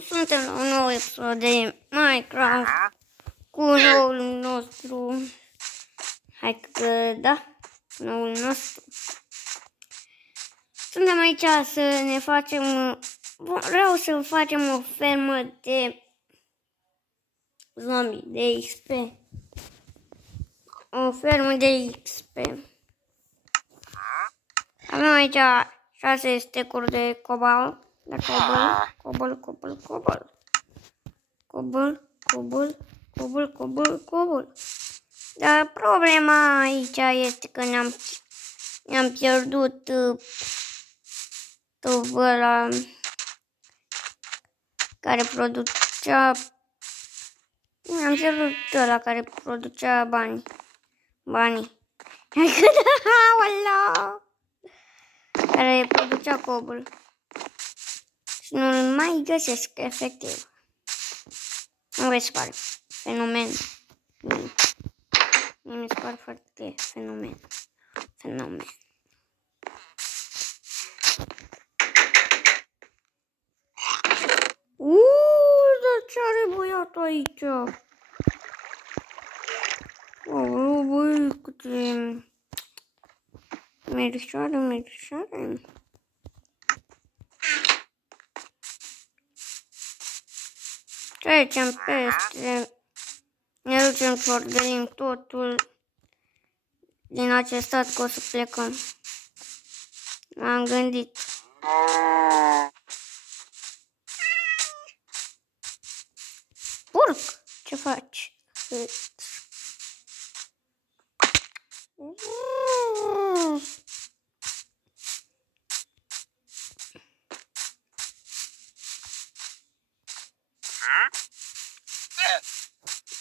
Suntem la un nou episod de Minecraft cu noul nostru. Hai că da, noul nostru. Suntem aici să ne facem, vreau să facem o fermă de zombie, de XP. O fermă de XP. Avem aici 6 stecuri de cobalt. De cobalt. Dar problema aici este că ne-am pierdut tubul ăla care producea. Ne-am pierdut ăla care producea banii. Care producea cobul. Și nu-l mai găsesc, efectiv. Nu mi se pare fenomen. Mi se pare foarte fenomen. Dar ce are băiatul aici? Băi, câte merișoare. Trecem peste, ne ducem și ordenim totul din acest stat, că o să plecăm. Am gândit. Porc, ce faci?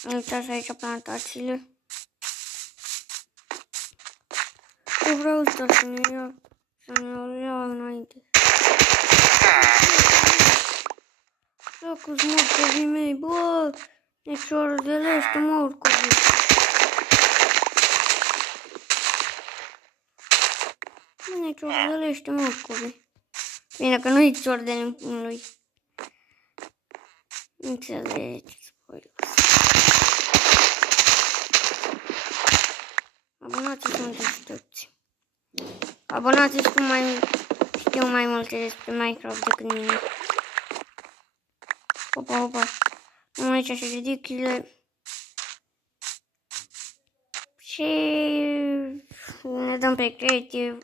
Uitați aici plantațiile. Eu vreau să ne iau înainte. Dacă-s morcovii mei, bă, ne ciordelește morcovii. Ne ciordelește morcovii. Bine că nu-i ciordelim lui. Înțelegeți, băi. Abonați-vă, sunt deștepți. Abonați-vă, știu mai multe despre Minecraft decât mine. Opa. Am aici și ridicile. Și ne dăm pe creative.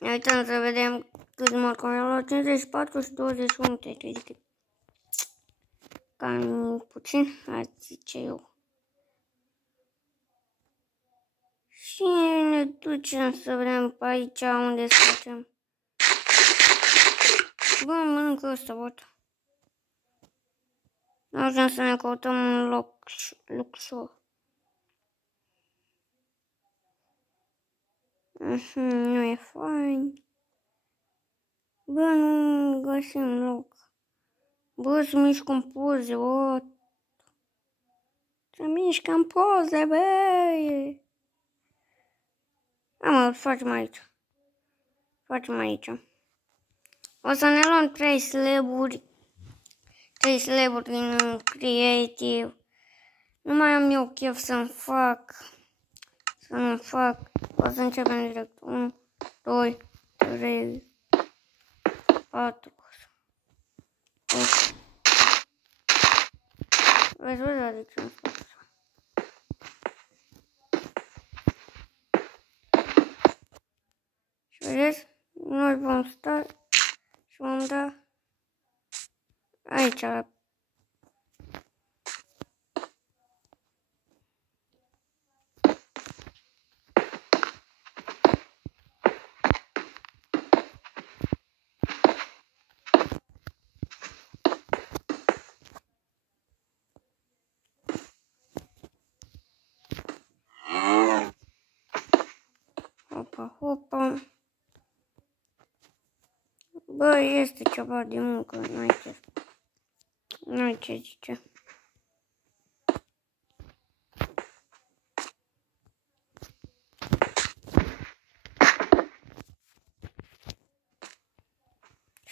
Ne uităm să vedem cât morcovi am luat. 54 și 21 te ridică. Cam puțin, ați zice eu. Și ne ducem să vedem pe aici unde să facem. Bă, mănâncă ăsta, bot. Nu ajungem să ne căutăm un loc luxor. Nu e fain. Bă, nu găsim loc. Bă, să mișcăm poze, bă. Să mișcăm poze, bă. Mă, facem aici. O să ne luăm 3 slaburi. 3 slaburi din creative. Nu mai am eu chef să-mi fac. O să începem direct. 1, 2, 3, 4. Vezi, de ce nu fac așa. Și vedeți? Noi vom sta și vom da aici. Hopa. Bă, este ceva de muncă, n-ai ce zice.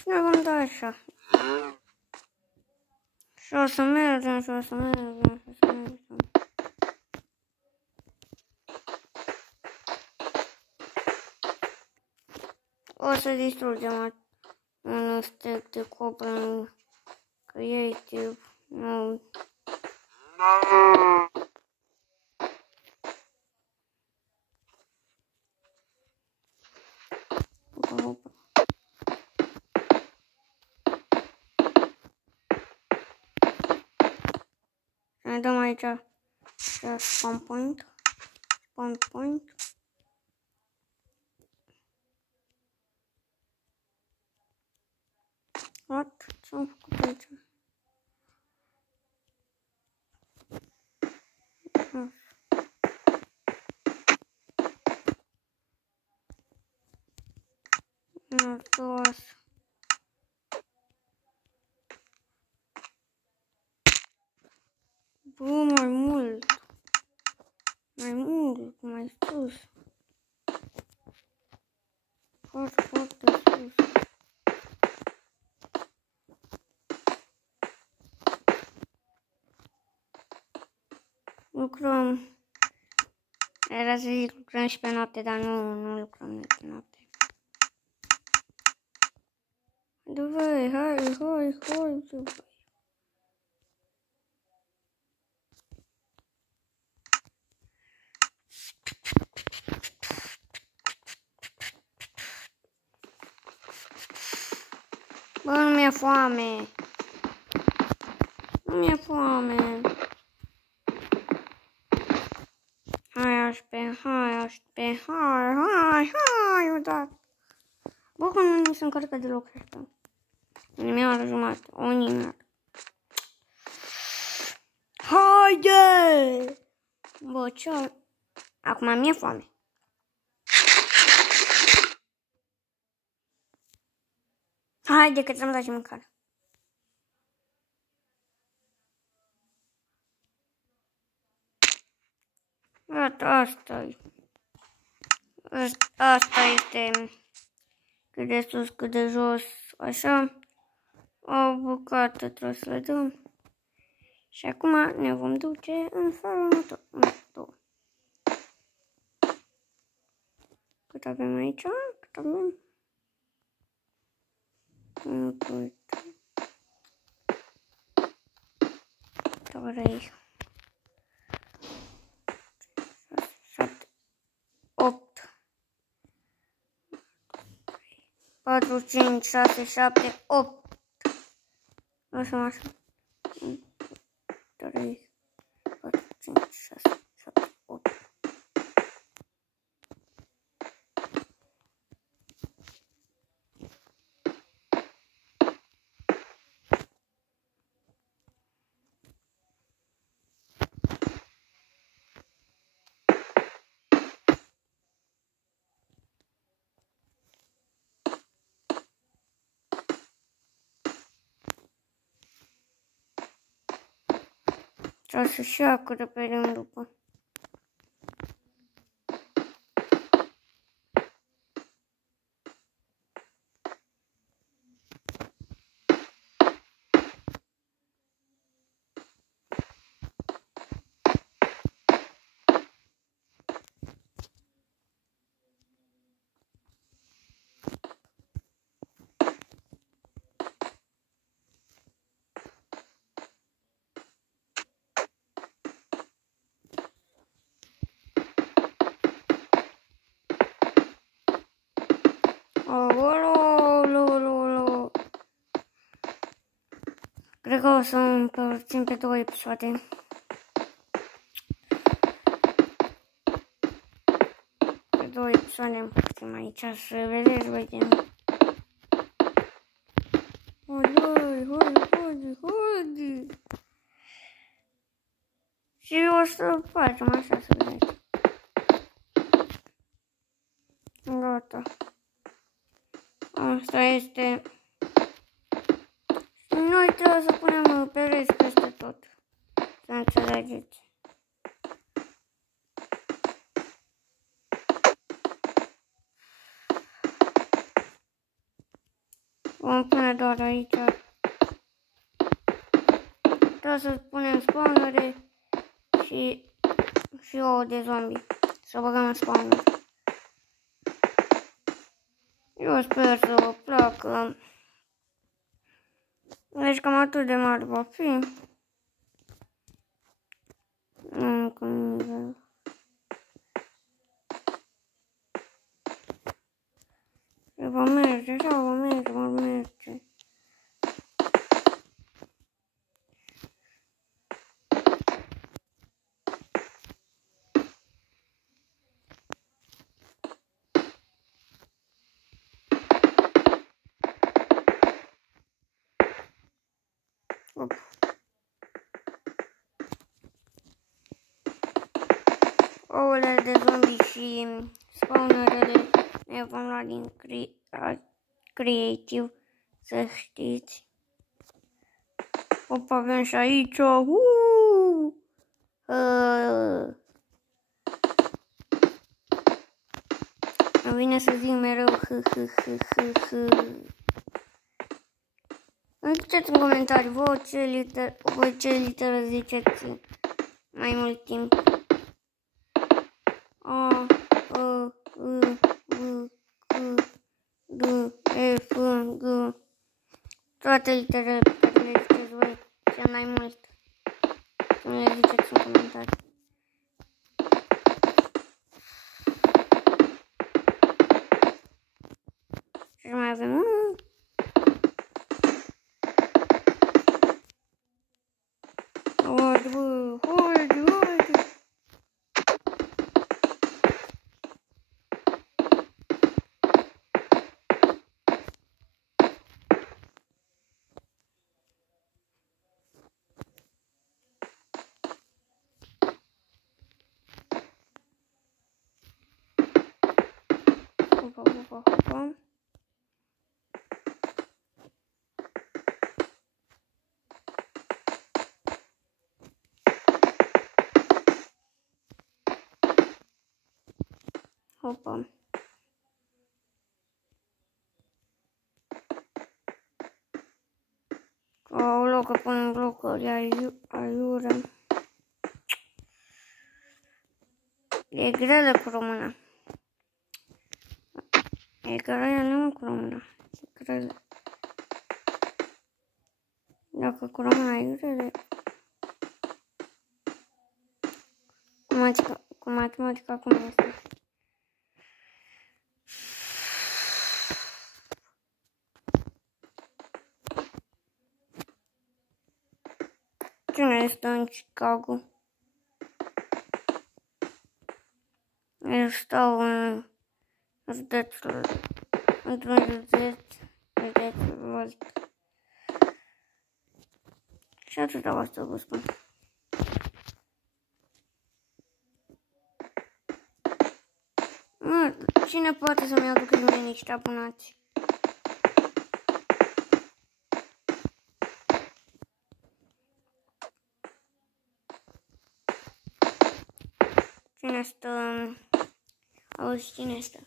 Ne vom da așa. Și o să mergem, și o să mergem, și o să mergem. O să distrugem un stack de copper în creative. Nu. Ne dăm aici spawn point. Spawn point. What? Ce-am făcut aici? Nătos. Bă, mai mult. Mai mult, mai sus. Foarte, foarte sus. Lucrăm. Era să zic lucrăm și pe noapte, dar nu lucrăm pe noapte. Hai, hai. Bă, nu mi-e foame. Nu mi-e foame. Hai, udat. Bă, că nu se încărcă deloc ăsta. Un minut jumătate, o minut. Haide! Bă, ce? Acum mi-e foame. Haide, că ți-am dat și mâncare. Asta-i. Asta este cât de sus, cât de jos, așa. O bucată trebuie să le dăm. Și acum ne vom duce în felul următor. Cât avem aici? Cât avem? 1, 2, 3, 7, 8, 4, 5, 6, 7, 8. Lăsăm așa. 3, 4, 5, 6, 7, 8. Trebuie să și acură pe rând după. Cred că o să împărțim pe 2 episoade. Pe 2 episoade împărțim aici să vedeți, vedem. Haide. Și o să facem așa să vedeți. Gata. Asta este. Noi trebuie să punem pereți peste tot. Să înțelegeți. Vom pune doar aici. Trebuie să punem spawnere și ouă de zombie. Să băgăm în spawner. Eu sper să vă placă. Deci cam atât de mare va fi. Încă nivel. Va merge, sau va merge, va merge. Op. Ouăle de zombie și spawnerele ne vom lua din Creative, să știți. Opa, avem și aici. Îmi vine să zic mereu Ziceți în comentarii voi ce literă ziceți mai mult timp. A, E, F, G. Toate literele pe care le ziceți voi cel mai mult. Să le ziceți în comentarii. Și mai avem unul. Haide. Hopa. Hopa. Aoleu, că punem blocuri aiurea. E grelă cu româna. E grelă cu româna. E grelă. Dacă cu româna e grelă. Cu matematica cum este? Cine este în Chicago? Eu stau într-un județ Volt. Și atâta o să vă spun. Cine poate să-mi aducă mie niște abonați? Cine stă? Auzi, cine stă?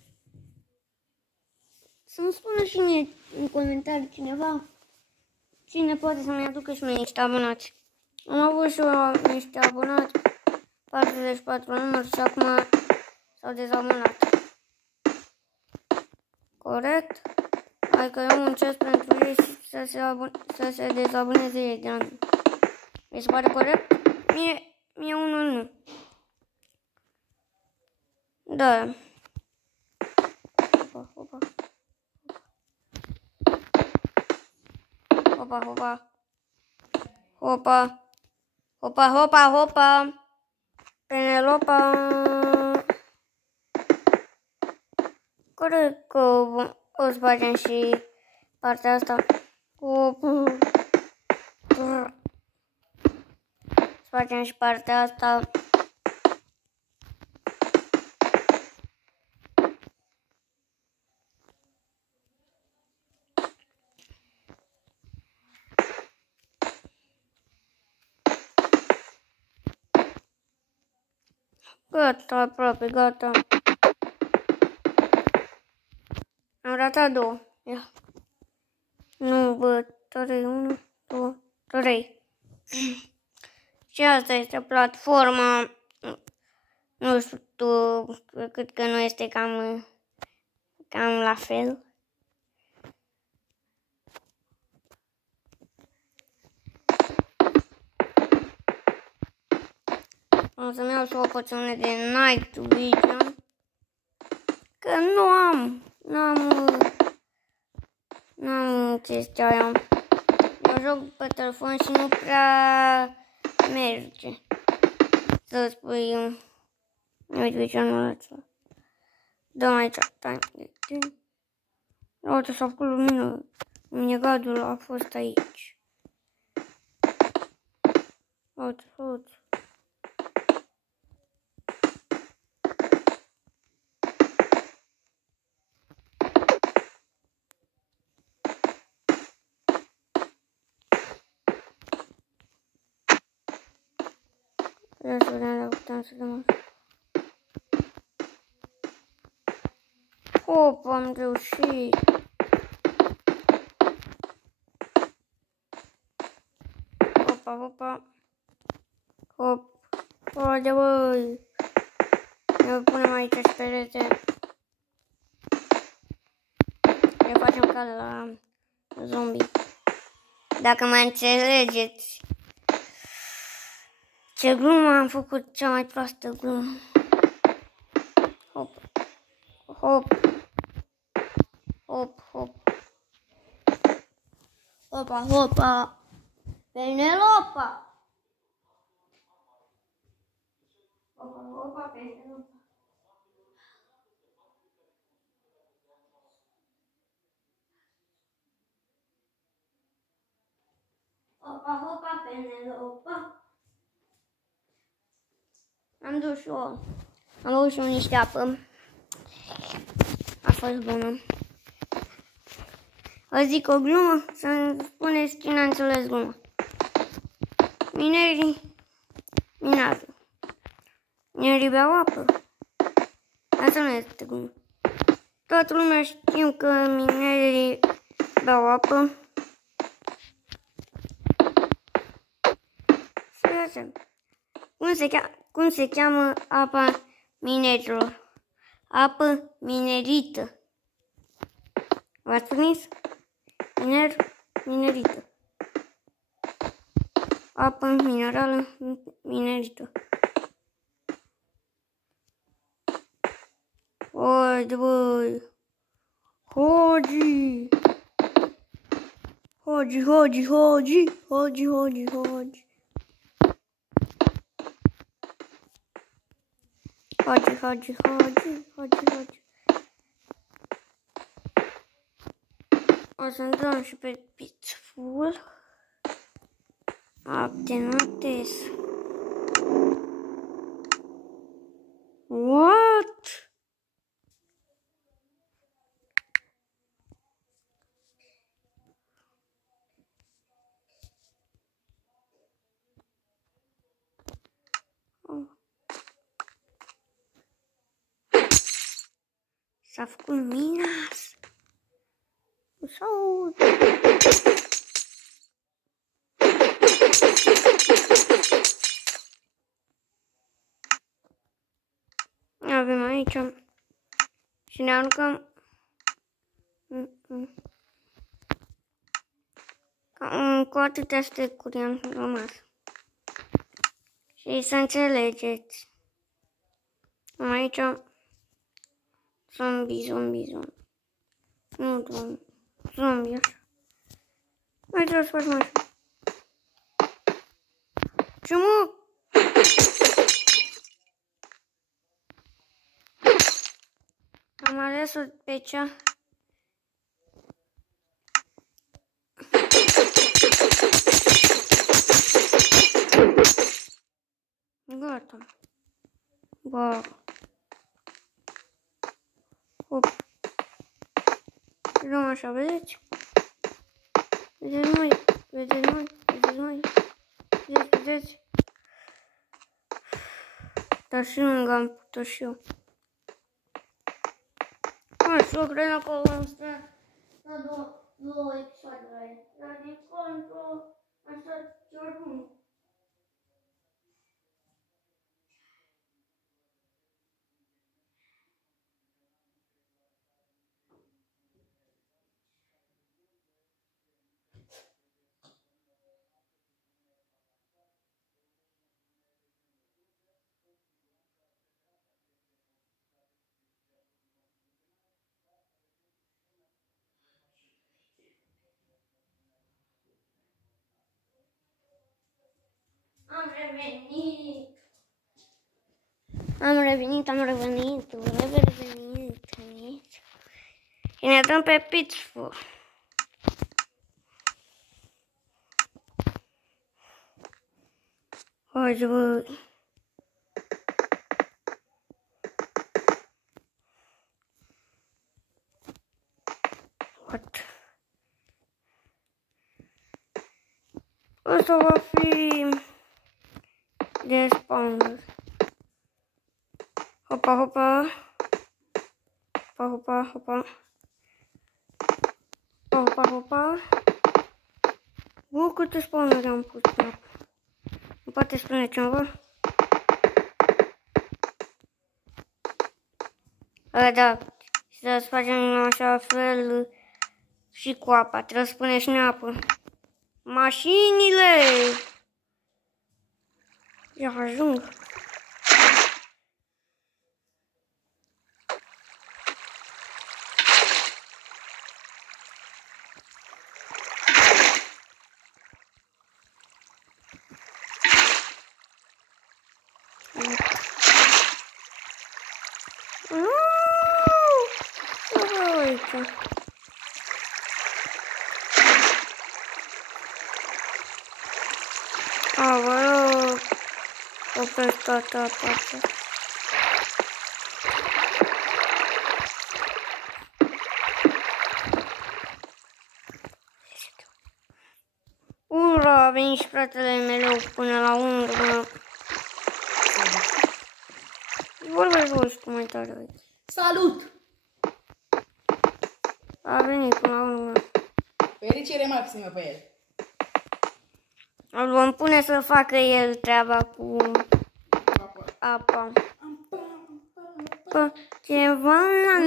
Să-mi spună și mie în comentarii cineva cine poate să-mi aducă și mie niște abonați. Am avut și eu niște abonați, 44 numări și acum s-au dezabonat. Corect? Adică eu muncesc pentru ei și să se dezaboneze ei de la mine. Mi se pare corect? Mie unul nu. Da. Hopa. Penelopa. Cred că o să facem și partea asta. Să facem și partea asta. Gata, aproape, gata. Am ratat două. Ia. sărbători 1, 2, 3. Și asta este platforma. Nu știu, cred că nu este cam la fel. O să-mi iau și o poțiune de Night Vision. Că n-am chestia aia. Eu joc pe telefon și nu prea merge să spui Night Vision-ul ăsta. Dăm aici time. Uite, s-a făcut lumină. Minegadul a fost aici. Uite. Ia să vedem dacă putem să dăm așa. Hop, am reușit. Hopa. Hop. Haide, băi. Ne punem aici și perete. Ne facem ca la zombie. Dacă mă înțelegeți. Ce glumă am făcut, cea mai proastă glumă. Hop. Hopa. Penelopa. Hopa, Penelopa. Hopa, Penelopa. Am dus și eu. Am băut și eu niște apă. A fost bună. Vă zic o glumă, să-mi spuneți cine a înțeles gluma. Minerii minează. Minerii beau apă. Asta nu este glumă. Toată lumea știm că minerii beau apă. Cum se cheamă apa minerilor? Apă minerită. V-ați prins? Minerită. Apă minerală minerită. Haide, băi! Hogi! O să-mi dăm și pe Pitful. Abdenates. What? S-a făcut minas. Sau... Avem aici și ne aruncăm cu atâtea stecuri am rămas. Și să înțelegeți. Am aici zombie. Nu, zombie așa. Mai trebuie să facem așa. Ce mă? Am ales-o pe cea. Gata. Bă. Hop. Luăm așa, vedeți? Vedeți? Dar și lângă am putut și eu. Hai, să o cred acolo, îmi stă. două episoade, dar din contră, așa, chiar nu. Am revenit. Și ne dăm pe Pittsburgh. Haide, bă. What? Ăsta va fi de spawner. Hopa, hopa. Hopa, hopa, hopa. Hopa, hopa. Bă, câte spawnere am pus pe apă. Nu poate spune cineva? Da. Și să facem în așa fel și cu apa. Trebuie să spune și în apă. Mașinile! Ia ajung. Aoleu, opresc toată apa asta. Ura, a venit și fratele meu până la urmă. Vorbeți voi și comentarii. Salut! A venit până la urmă. Fericire maximă pe el. Îl vom pune să facă el treaba cu apa. Ceva la...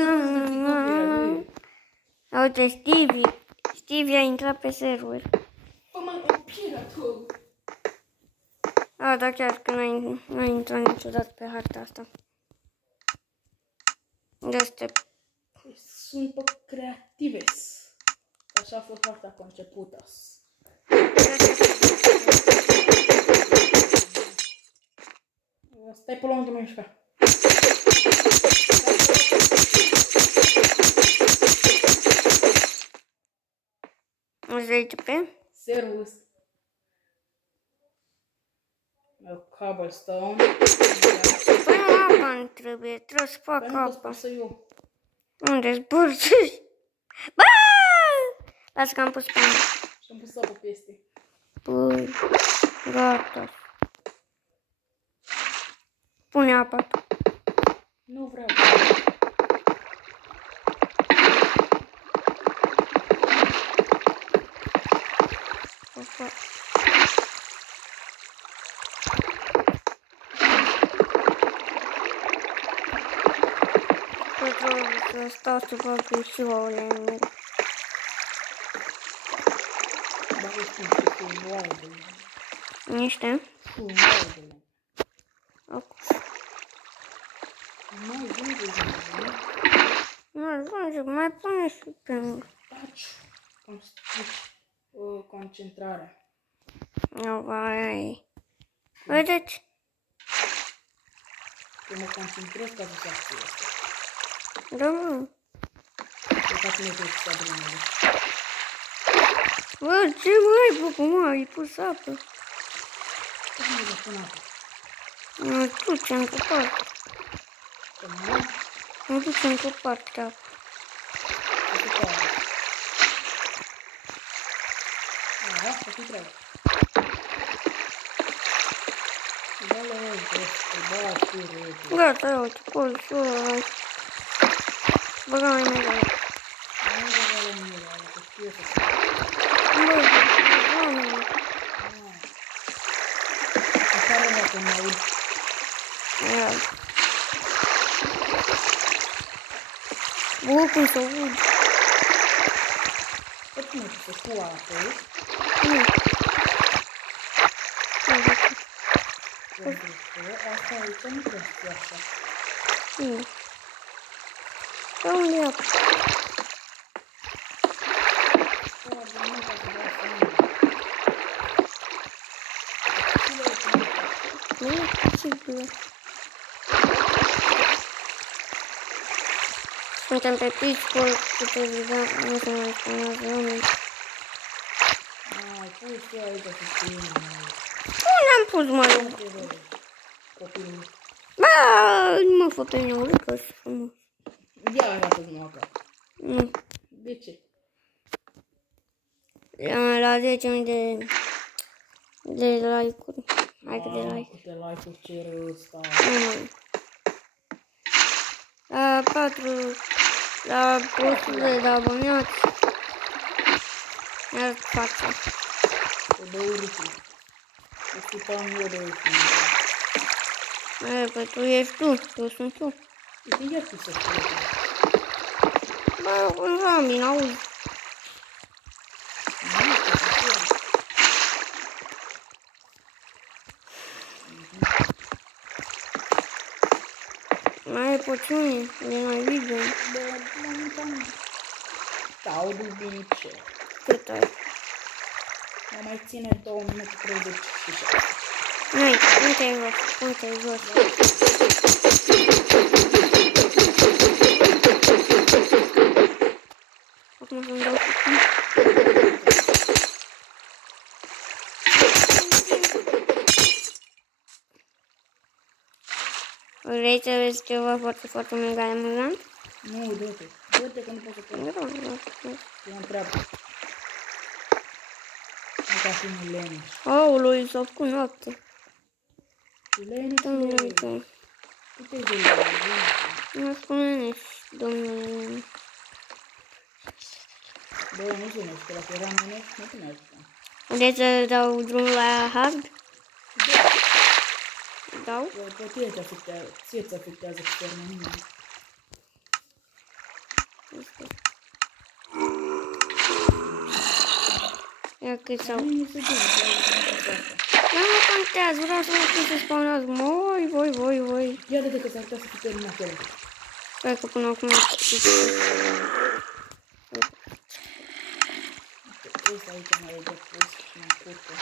Uite, Stevie a intrat pe server. Da, chiar că n-a intrat niciodată pe harta asta. Sunt pe creatives. Așa a fost harta concepută. Stai pe la unde mai mișca. O să aici pe? Servus. Cobblestone. Păi nu apa nu trebuie să fac apa. Unde zburgești? Bă! Lasă că am pus pe mine. Și-am pus apă peste. Păi, gata. Pune apa. Nu vreau. Opa. Trebuie să stau să fac și ouăle în mine. Niște? Nu ajunge, mai pune și pe mine. Concentrare. Vai. Vedeți? Că mă concentrez ca să fac asta. Da, mă. Bă, ce mai, bă, cum ai pus apă? Nu duce încă parte. Nu duce încă parte apă. Gata, uite, pol și ăla. Băga mai mult. Ce e asta? Băi, oameni. Care era că mă aud? Ia. Bă, cum să aud? Tot nu se scoa acolo. Nu. Pentru că asta aici nu trebuie să fie așa. Nu. Pe unde e apa? Nu e posibil. Suntem pe Pitchfork, puteți vedea, nu se mai spunează oameni. Ai pus tu aici să fie. Unde am pus, mă? Copilul. Bă, mă fă pe mine urâcă și frumos. Ia arată-mi acá. Nu. De ce? La 10.000 de like-uri. Hai că de like. Câte like-uri cere ăsta. Nu mai. La 400 de abonați. Iar fața. Te dă urâtul. Îți am eu de urâtul. Păi tu ești tu, eu sunt tu. Uite, ia tu să fie. Bă, un zombie, n-auzi. Mai ai poțiune de mai video. Bă, momentan. Da, o duc bine ce. Cât ai? Mă mai ține 2 minute 36. Hai, punte-i jos, punte-i jos. Acum să-mi dau cutii. Vrei să vezi ceva foarte, foarte mega amuzant? Nu, dă-te. Dă-te că nu pot să pun. Eu întreabă. Nu ca fi Mileni. Aoleu, s-a făcut noapte. Mileni, Domnule, Mileni. Uite de Mileni. nu spune nici, domnule. Bă, nu se numește, dacă era mine, nu te mai ajută. Vreți să dau drumul la hard? Da. Dau? Pe tine ți-ți afectează termenul. Ia cât sau... Nu se duce, Dar nu contează, vreau să mă pun să spawnează. Voi. ia de că s-ar putea să fi terminat acolo. Stai că până acum... Ăsta aici mai e de pus și mai curte.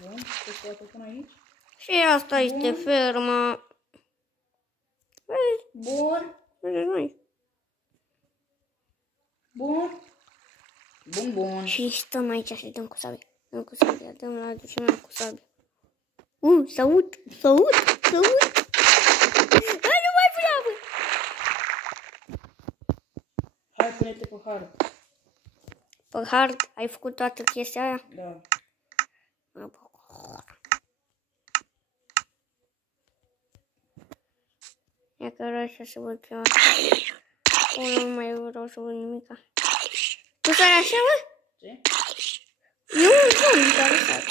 Bun, se poate până aici. Și asta este ferma. Bun. Vedeți noi. Bun. Bun. Și stăm aici și dăm cu sabia. Dăm la ducem cu sabia. S-aud. Hai, nu mai vreau. Hai, pune-te pe hard. Pe hard, ai făcut toată chestia aia? Da. Ia că vreau așa să văd ceva. Nu mai vreau să văd nimica. Tu sari așa, bă? Ce? E un zombie care sare.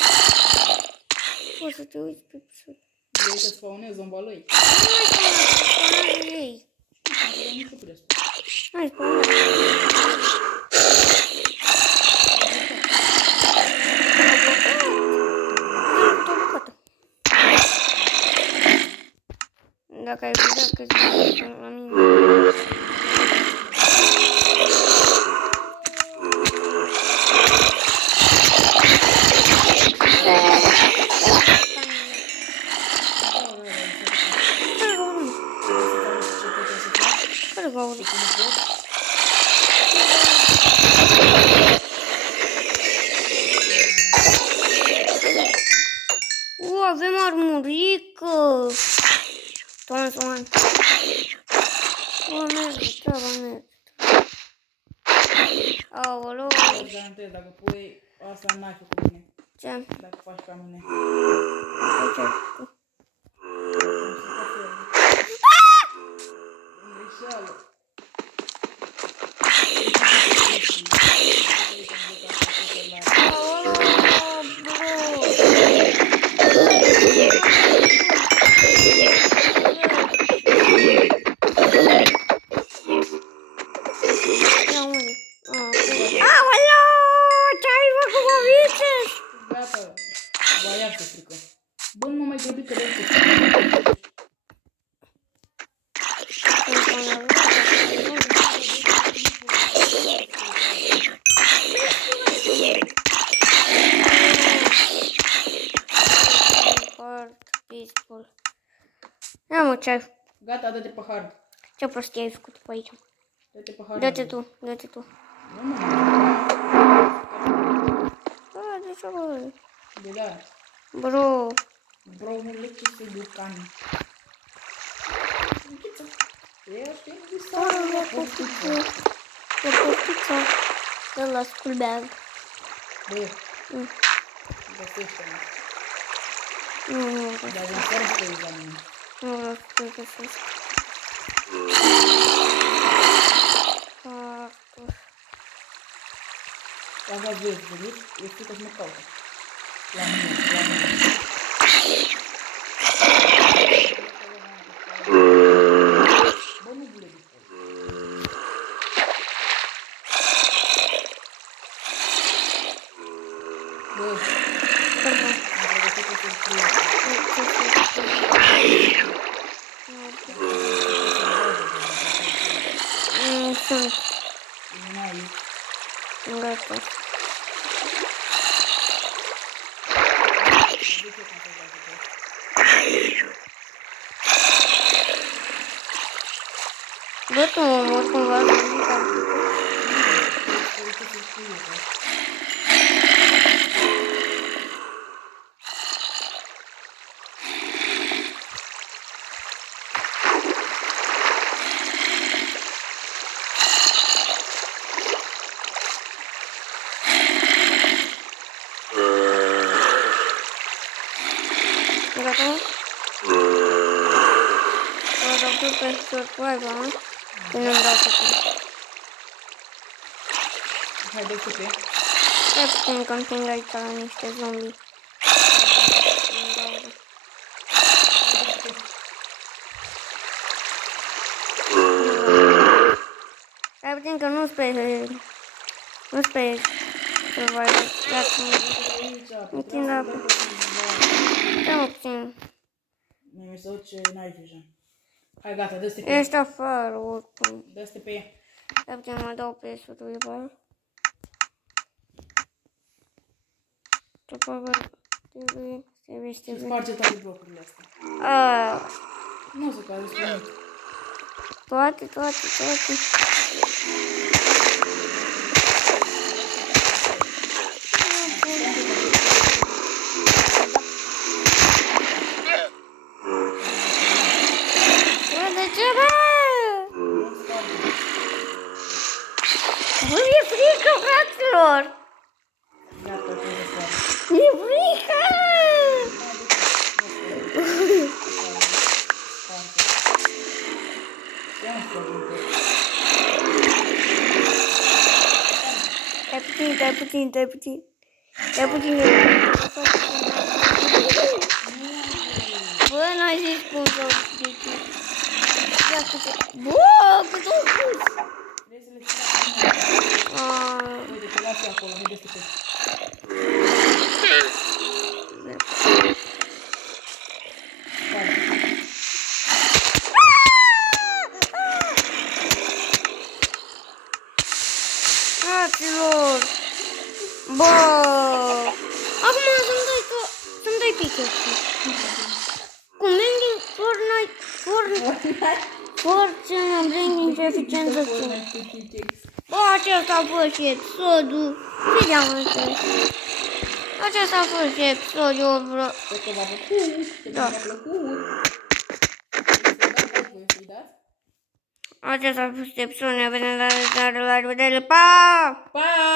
Poți să te uiți pe sus. Vrei că spawnezi zombaloi? Nu mai spawnează ei. Nu se putea spune. Hai, spawnează. Dacă ai vedea câți sunt la mine. Care gaură? Avem armurică! Tonson. Merge, treaba merge. Aoleu. Îți garantez, dacă pui asta n-ai făcut bine. Ce? Dacă faci ca mine. Ce? Greșeală. ce? Gata, dă-te pe hard. Ce prostie ai făcut pe aici? Dă-te pe hard. Dă-te tu, dă-te tu. Nu, mă. De ce, bă? De da. Bro. Bromule, ce se ducani. Ești E poftiță. Să las culbeag. Bă. Găsește-mă. Nu. Dar din fără să te uiți la mine. Nu vreau să te găsesc. Dacă vezi, vedeți? Eu știu că să mă caută. La mine. Bă, nu bule de foc. Bă, am pregătit o surpriză. Sunt. Vine aici. Gata. Bă, tu mă mor cumva să zic acum. Gata, mă? O dau tu pe surpriză, mă? Că nu-mi dau pe tine. Hai, dă-te pe. Stai puțin că împing aici la niște zombii. Stai puțin că nu-s pe... Nu-s pe... Survivor. Dacă mă țin la apă. Stai mă puțin. Mi-ai să ce n-ai vision. Hai, gata, dă-te pe Ești afară, oricum. Dă-te pe ea. Stai puțin, mă dau pe Survivor. Și sparge toate blocurile astea. Nu o să cazi, spune. Toate. Bă, de ce, bă? Bă, e frică, fraților! Gata, te răsfoară. E frică! Stai puțin. Bă, n-ai zis cum să o explici. Ia câte... Bă, câte o pus! Vrei să le ții la mine? Uite, te lași acolo, nu dă-te pe. Fraților! Bă! Acum să-mi dai pickaxe. Cum merg din Fortnite blending și eficiență. Bă, acesta a fost și episodul. Acesta a fost și episodul, bro. Cred că v-a plăcut. Da. Acesta a fost episodul. Ne vedem la revedere. Pa! Pa!